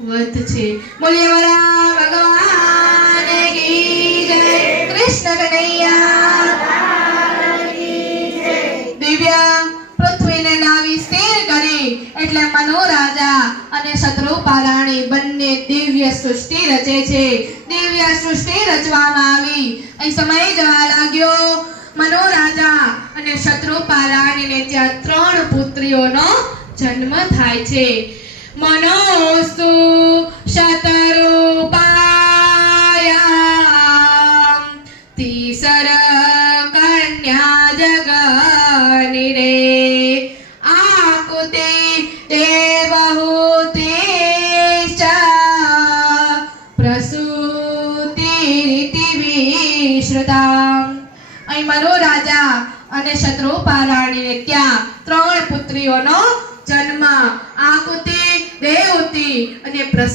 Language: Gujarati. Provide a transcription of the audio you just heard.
વધ છે. બોલિયે ભગવાન કી જય. કૃષ્ણ કનૈયા દિવ્ય પૃથ્વીને નાવી સ્થિર કરી એટલે મનોરાજા અને શત્રુપા રાણી બંને દિવ્ય સૃષ્ટિ રચે છે. દિવ્ય સૃષ્ટિ રચવામાં આવી. અહીં સમય જવા લાગ્યો. મનોરાજા અને શત્રુપા રાણીને ત્યાં 3 પુત્રીઓનો જન્મ થાય છે. મનોસ્તુ શતરૂપાયામ તીસર કન્યા જગની રે આકુતે દેવહૂતિશ્ચ પ્રસૂતિરિતિ વિશ્રુતામ. અહીં મનોરાજા અને શત્રુપા રાણીને ત્યાં 3 પુત્રીઓનો જન્મ આકુતિ, દેવહૂતિ અને પ્રસૂતિ